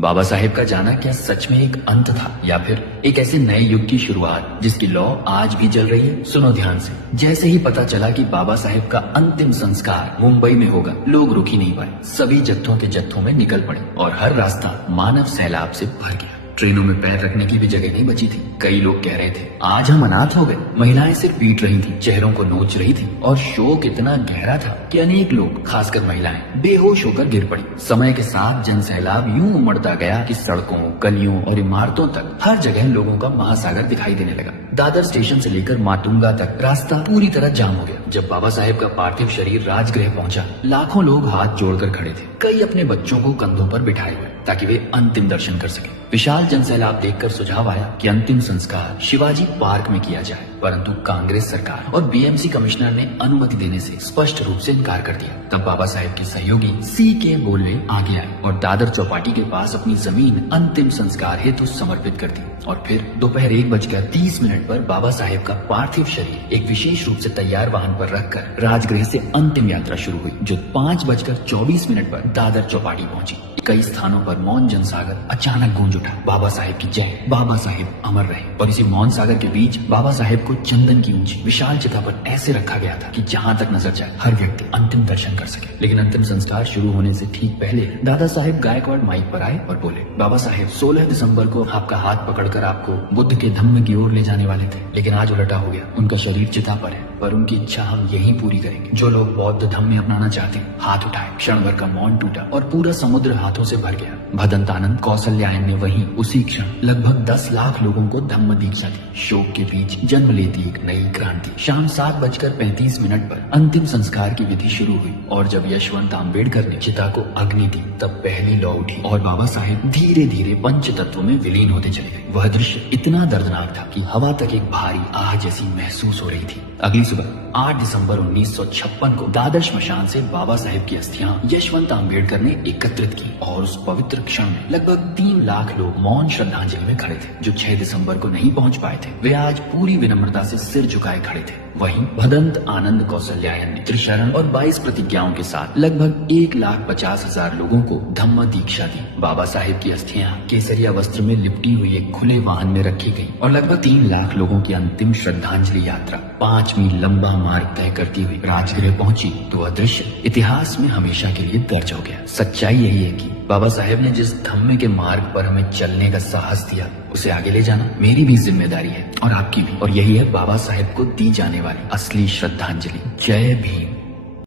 बाबा साहेब का जाना क्या सच में एक अंत था या फिर एक ऐसे नए युग की शुरुआत जिसकी लौ आज भी जल रही है? सुनो ध्यान से। जैसे ही पता चला कि बाबा साहेब का अंतिम संस्कार मुंबई में होगा, लोग रुक ही नहीं पाए। सभी जत्थों के जत्थों में निकल पड़े और हर रास्ता मानव सैलाब से भर गया। ट्रेनों में पैर रखने की भी जगह नहीं बची थी। कई लोग कह रहे थे आज हम अनाथ हो गए। महिलाएं सिर पीट रही थी, चेहरों को नोच रही थी और शोक इतना गहरा था कि अनेक लोग, खासकर महिलाएं, बेहोश होकर गिर पड़ी। समय के साथ जन सैलाब यूं उमड़ता गया कि सड़कों, गलियों और इमारतों तक हर जगह लोगों का महासागर दिखाई देने लगा। दादर स्टेशन से लेकर माटुंगा तक रास्ता पूरी तरह जाम हो गया। जब बाबा साहेब का पार्थिव शरीर राजगृह पहुंचा, लाखों लोग हाथ जोड़कर खड़े थे। कई अपने बच्चों को कंधों पर बिठाए हुए ताकि वे अंतिम दर्शन कर सके। विशाल जनसैलाब देखकर सुझाव आया कि अंतिम संस्कार शिवाजी पार्क में किया जाए, परंतु कांग्रेस सरकार और बीएमसी कमिश्नर ने अनुमति देने से स्पष्ट रूप से इनकार कर दिया। तब बाबा साहेब की सहयोगी C.K. बोलवे आगे आए और दादर चौपाटी के पास अपनी जमीन अंतिम संस्कार हेतु समर्पित कर दी। और फिर दोपहर 1:30 पर बाबा साहेब का पार्थिव शरीर एक विशेष रूप से तैयार वाहन पर रखकर राजगृह से अंतिम यात्रा शुरू हुई, जो 5:24 पर दादर चौपाटी पहुंची। कई स्थानों पर मौन जनसागर अचानक गूंज उठा, बाबा साहेब की जय, बाबा साहेब अमर रहे। और इसी मौन सागर के बीच बाबा साहेब को चंदन की ऊंची विशाल चिता पर ऐसे रखा गया था कि जहां तक नजर जाए हर व्यक्ति अंतिम दर्शन कर सके। लेकिन अंतिम संस्कार शुरू होने से ठीक पहले दादा साहेब गायकवाड़ माइक पर आए और बोले, बाबा साहेब 16 दिसंबर को आपका हाथ पकड़कर आपको बुद्ध के धम्म की ओर ले जाने वाले थे, लेकिन आज उलटा हो गया। उनका शरीर चिता पर है, पर उनकी इच्छा हम यही पूरी करेंगे। जो लोग बौद्ध धम्म में अपनाना चाहते हैं हाथ उठाए। क्षण भर का मौन टूटा और पूरा समुद्र हाथों से भर गया। भदंतानंद कौशल्यायन ने वहीं उसी क्षण लगभग 10 लाख लोगों को धम्म दीक्षा दी। शोक के बीच जन्म लेती एक नई क्रांति। शाम 7:35 पर अंतिम संस्कार की विधि शुरू हुई और जब यशवंत आम्बेडकर ने चिता को अग्नि दी, तब पहली लौ उठी और बाबा साहेब धीरे धीरे पंच तत्वों में विलीन होते चले गए। वह दृश्य इतना दर्दनाक था कि हवा तक एक भारी आह जैसी महसूस हो रही थी। अगली सुबह 8 दिसंबर 1956 को दादर श्मशान से बाबा साहेब की अस्थियां यशवंत आम्बेडकर ने एकत्रित की और उस पवित्र क्षण में लगभग 3 लाख लोग मौन श्रद्धांजलि में खड़े थे। जो 6 दिसंबर को नहीं पहुंच पाए थे, वे आज पूरी विनम्रता से सिर झुकाए खड़े थे। वहीं भदंत आनंद कौशल्यायन ने त्रिशरण और 22 प्रतिज्ञाओं के साथ लगभग 1,50,000 लोगों को धम्म दीक्षा दी। बाबा साहेब की अस्थियां केसरिया वस्त्र में लिपटी हुई एक खुले वाहन में रखी गई और लगभग 3 लाख लोगों की अंतिम श्रद्धांजलि यात्रा 5 मील लंबा मार्ग तय करती हुई राजगृह पहुंची। तो वह दृश्य इतिहास में हमेशा के लिए दर्ज हो गया। सच्चाई यही है कि बाबा साहेब ने जिस धम्म के मार्ग पर हमें चलने का साहस दिया, उसे आगे ले जाना मेरी भी जिम्मेदारी है और आपकी भी। और यही है बाबा साहेब को दी जाने वाली असली श्रद्धांजलि। जय भीम।